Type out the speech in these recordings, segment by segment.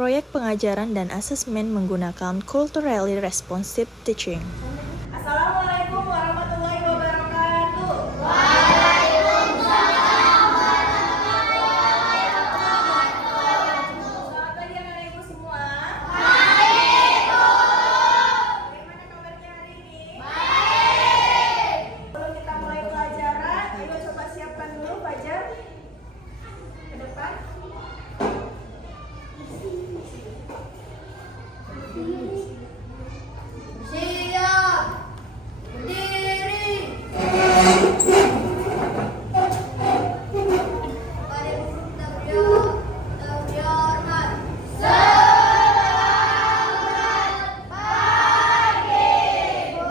proyek pengajaran dan asesmen menggunakan culturally responsive teaching. Assalamualaikum warahmatullahi wabarakatuh. Selamat pagi anak ibu semua. Bagaimana kabarnya hari ini? Sebelum kita mulai pelajaran, ayo coba siapkan dulu Fajar. Ke depan. Siap, berdiri. Pada guru terhormat. Selamat pagi, Bu.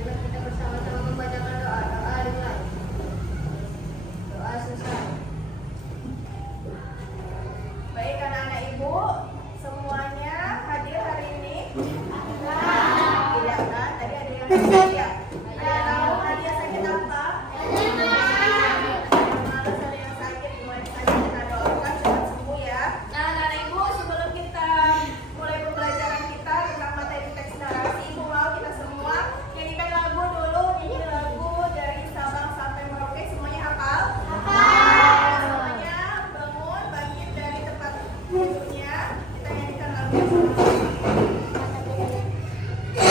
Kita bersama-sama membacakan doa. Doa dimulai. Doa selesai. Baik anak-anak ibu, semuanya hadir hari ini? Tidak kan? Tadi ada yang sakit ya? Ada yang tahu Nadia sakit apa? Malas ada yang sakit, gimana saja kita doakan cepat sembuh ya. Nah anak-anak ibu, sebelum kita mulai pembelajaran kita tentang materi teks narasi, ibu mau kita semua nyanyikan lagu dulu. Ini lagu dari Sabang sampai Merauke, semuanya hafal? Semuanya bangun, bangkit dari tempat duduknya. Kita nyanyikan lagu sama-sama. Ya,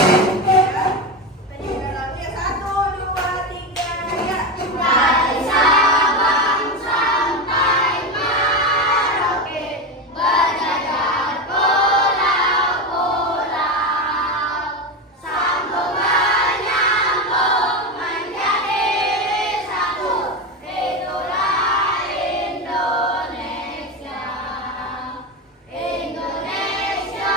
kita nyanyikan lagu ya. 1, 2, 3, ya. Dari Sabang sampai Merauke, berjajar pulau-pulau, sambung menyambung menjadi satu. Itulah Indonesia, Indonesia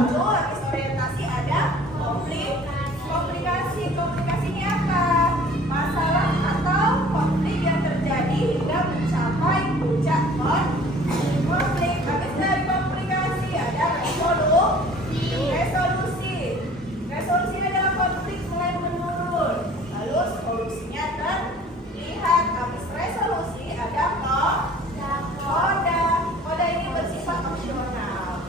Lalu habis orientasi ada komplikasi. Komplikasi ini apa? Masalah atau konflik yang terjadi hingga mencapai puncak konflik. Habis dari komplikasi ada resolusi. Resolusi adalah konflik mulai menurun. Lalu solusinya terlihat. Habis resolusi ada koda. Koda ini bersifat opsional,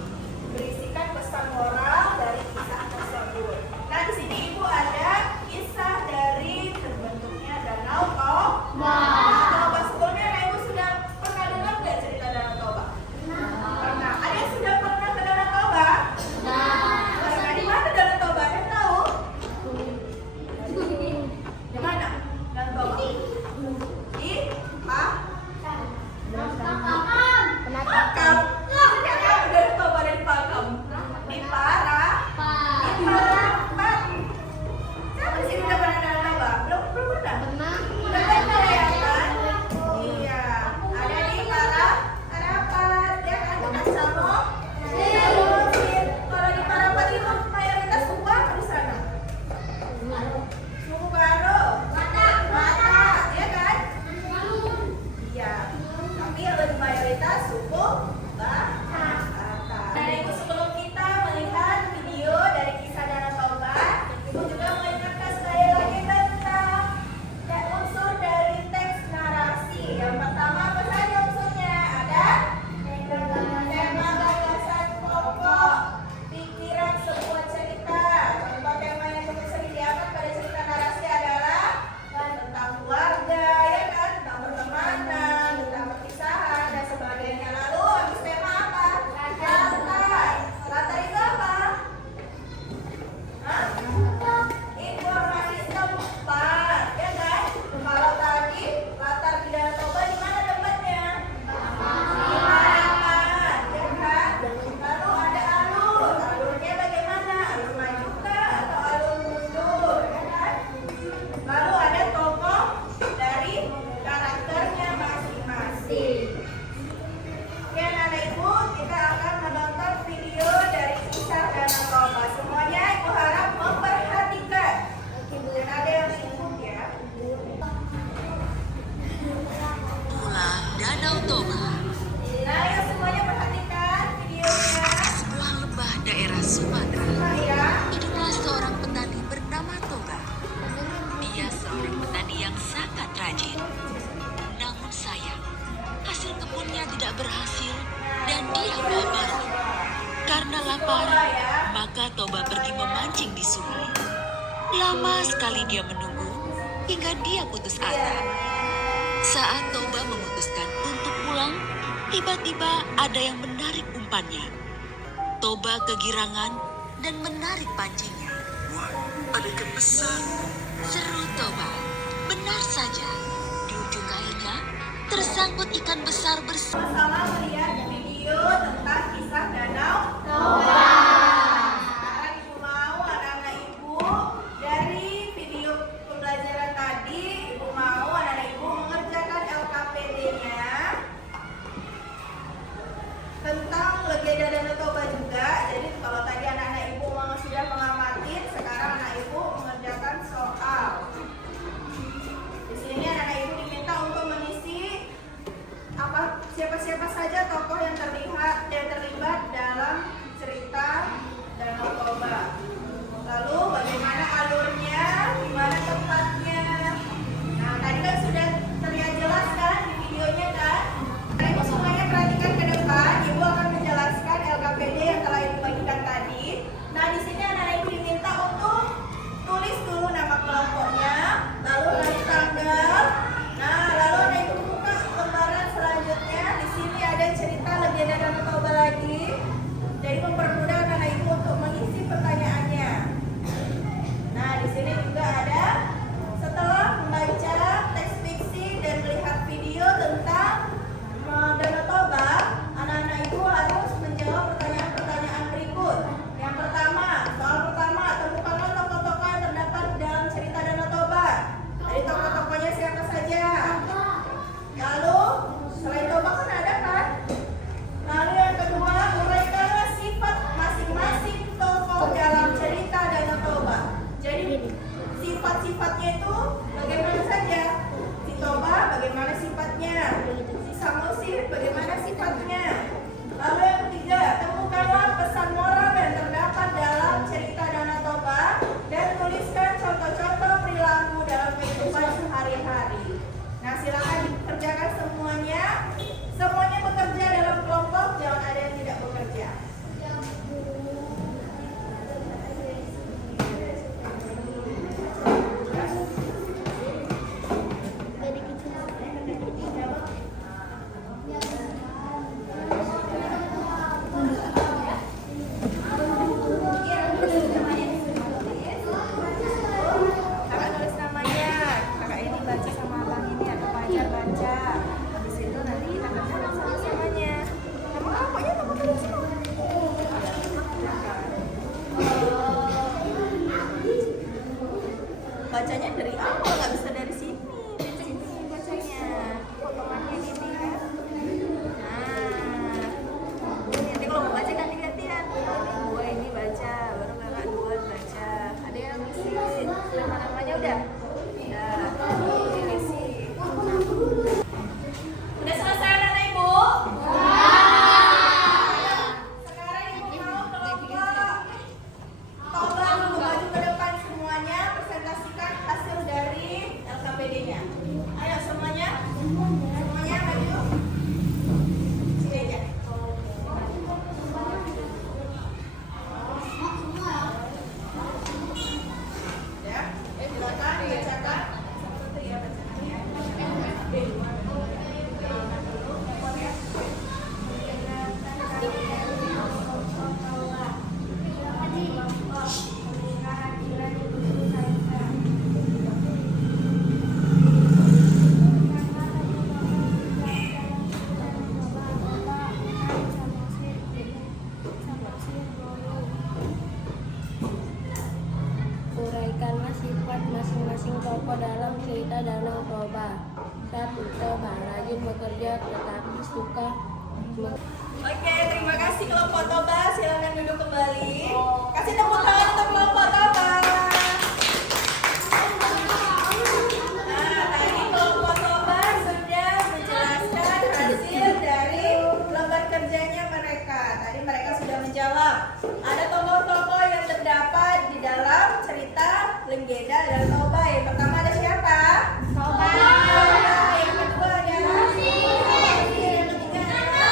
berisikan pesan moral dari kisah tersebut. Nah, di sini Ibu ada kisah dari terbentuknya Danau Toba. Toba sebelumnya Ibu sudah pernah dengar nggak cerita Danau Toba? Pernah. Ada yang sudah pernah ke Danau Toba? Pernah. Di mana Danau Toba? Ada yang tahu? Di mana Danau Toba? Di Pakam. Ternyata Danau Toba ada di Pakam. Di Parapat. Siapa sih udah pernah Danau Toba? Belum pernah? Udah pernah ya kan? Iya. Ada di Parapat. Ya kan? Dekat Samosir. Kalau di Parapat itu mayoritas suku apa di sana? Suku Garo. Batak. Ya kan? Iya. Tapi yang lebih mayoritas suku Batak. Nah, Ibu sebelum kita melihat video dari kisah Danau Toba, Ibu juga mengingatkan sekali lagi tentang unsur dari teks narasi. Yang pertama apa saja unsurnya? Ada tema, gagasan, pokok, pikiran sebuah cerita. Contoh tema yang bisa dilihat pada cerita narasi adalah tentang keluarga, ya kan? Tentang pertemanan, tentang perpisahan dan sebagainya. Lalu habis tema apa? Latar. Latar itu apa? Hah? Informasi tempat, ya kan? Kalau tadi latar di Danau Toba di mana tempatnya? Di Parapat, ya kan? Lalu ada alur. Alurnya bagaimana? Alur maju kah atau alur mundur, ya kan? Lalu ada tokoh dari karakternya masing-masing. Oke, anak Ibu, kita akan menonton video dari kisah Danau Toba. Semuanya Ibu harap memperhatikan. Dan ada yang sibuk ya. Pulau Danau Toba, Nah, ya semuanya perhatikan videonya. sebuah lembah daerah Sumatera. Nah, ya. Hiduplah seorang petani bernama Toba. Dia seorang petani yang sangat rajin. Namun sayang, hasil kebunnya tidak berhasil dan dia lapar. Karena lapar, maka Toba pergi memancing di sungai. Lama sekali dia menunggu hingga dia putus asa. Saat Toba memutuskan untuk pulang, tiba-tiba ada yang menarik umpannya. Toba kegirangan dan menarik pancingnya. Wah, ada ikan besar. Seru Toba. Benar saja, di ujung kailnya tersangkut ikan besar bersama. Sama-sama melihat video tentang kisah Danau Toba. Sekarang Ibu mau anak-anak Ibu dari video pembelajaran tadi, Ibu mau anak-anak Ibu mengerjakan LKPD-nya tentang legenda Danau Toba juga. Jadi kalau tadi anak-anak Ibu sudah mengamati, sekarang anak Ibu mengerjakan soal. Di sini anak-anak Ibu diminta untuk mengisi siapa-siapa saja tokoh yang terlibat dalam cerita bacanya dari awal, nggak bisa dari sini. Dari sini bacanya. Potongannya gini kan. Nah, nanti kalau mau baca ganti-gantian. Dua ini baca, baru kakak dua baca. Ada yang ngisi nama-namanya udah? Udah, ngisi. Udah selesai anak ibu? Sekarang ibu mau kelompok coba dulu maju ke depan semuanya, presentasikan hasil dari LKPD-nya. Ayo semuanya maju. Sini aja. Ya, silakan bacakan. Satu ya bacakannya. Uraikanlah sifat masing-masing tokoh dalam cerita Danau Toba. 1. Toba rajin bekerja tetapi suka Oke, terima kasih kelompok Toba. Silakan duduk kembali. Kasih tepuk tangan untuk kelompok Toba. Nah, tadi kelompok Toba sudah menjelaskan hasil dari lembar kerjanya mereka. Tadi mereka sudah menjawab. Ada tokoh-tokoh yang terdapat di dalam cerita Legenda Danau Toba. Yang pertama ada siapa? Toba. Yang kedua adalah yang ketiga adalah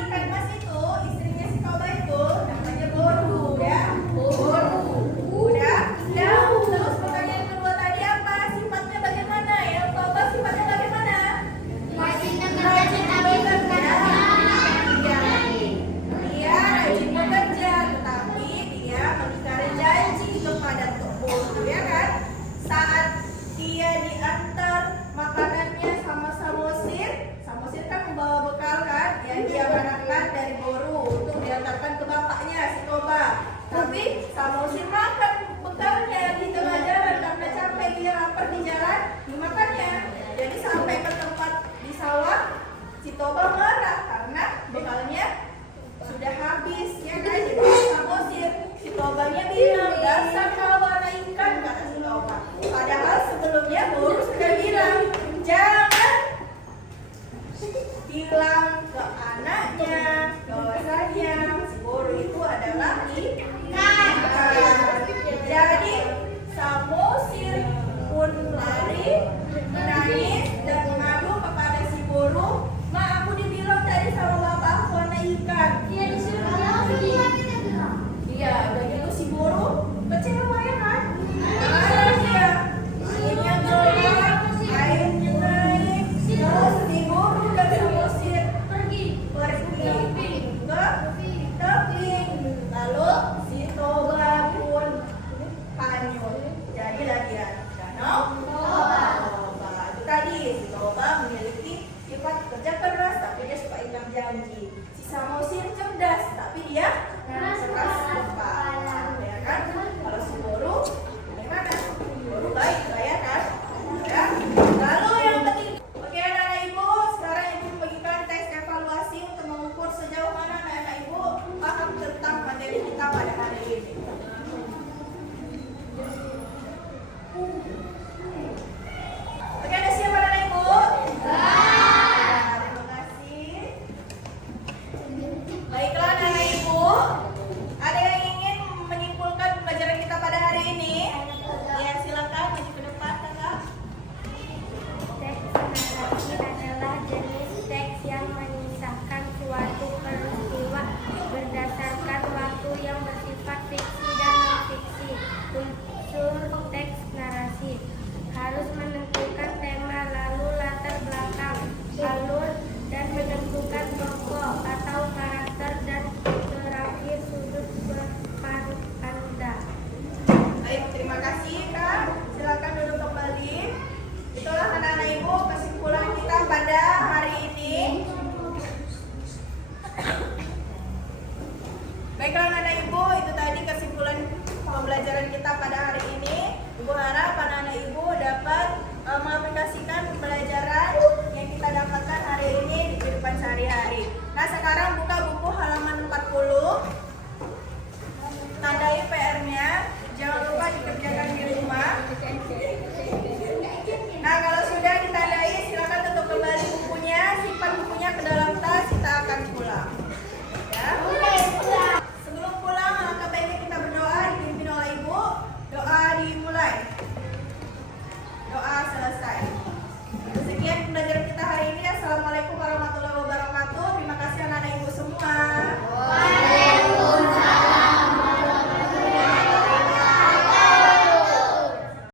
ikan mas itu istrinya si Toba itu namanya Boru ya. Boru. Udah. Terus pertanyaan kedua tadi apa? Sifatnya bagaimana? Yang Toba sifatnya bagaimana? Rajin bekerja. Dia rajin bekerja, tetapi dia mengingkari janji kepada Boru ya kan? Saat dia diantar makanannya sama Samosir kan membawa bekal kan yang dia manatkan dari Boru untuk diantarkan ke bapaknya si Toba. Tapi Samosir makan bekalnya di tengah jalan karena capek, dia lapar di jalan, dimakannya. Jadi sampai ke tempat di sawah, si Toba marah karena bekalnya sudah habis ya kan. Jadi Samosir, si Tobanya bilang, dasar kau anak ikan, kata si Toba. Padahal sebelumnya Boru sudah bilang, jangan bilang ke anaknya bahwasanya si Boru itu adalah ikan. Jadi Samosir pun lari menangis dan mengadu kepada si Boru, "Ma, aku dibilang tadi sama bapakku anak ikan." Iya, udah gitu si Boru kecewa ya kan? Marah dia, anginnya gelap, airnya naik, terus si Boru dan Samosir pergi ke tebing. Lalu si Toba pun hanyut. Jadilah dia Danau Toba. Itu tadi si Toba memiliki sifat kerja keras, tapi dia suka ingkar janji. Si Samosir cerdas, tapi dia keras kepala, ya kan? Kalau si Boru gimana? Boru baik lah ya kan? Ya. Lalu yang ketiga, oke anak-anak ibu, sekarang ibu membagikan tes evaluasi untuk mengukur sejauh mana anak-anak ibu paham tentang materi kita pada hari ini. Oke, ada siapa anak-anak ibu? Terima kasih. Baiklah anak-anak ibu, ada yang ingin menyimpulkan pembelajaran kita pada hari ini? Ya, silakan maju ke depan, kakak. Teks narasi adalah jenis teks yang mengisahkan suatu peristiwa berdasarkan waktu yang bersifat fiksi dan non-fiksi. Unsur teks narasi harus menentukan tema, lalu latar belakang, alur, dan menentukan tokoh atau karakter dan pembelajaran kita pada hari ini. Ibu harap anak-anak ibu dapat mengaplikasikan pembelajaran yang kita dapatkan hari ini di kehidupan sehari-hari. Nah, sekarang buka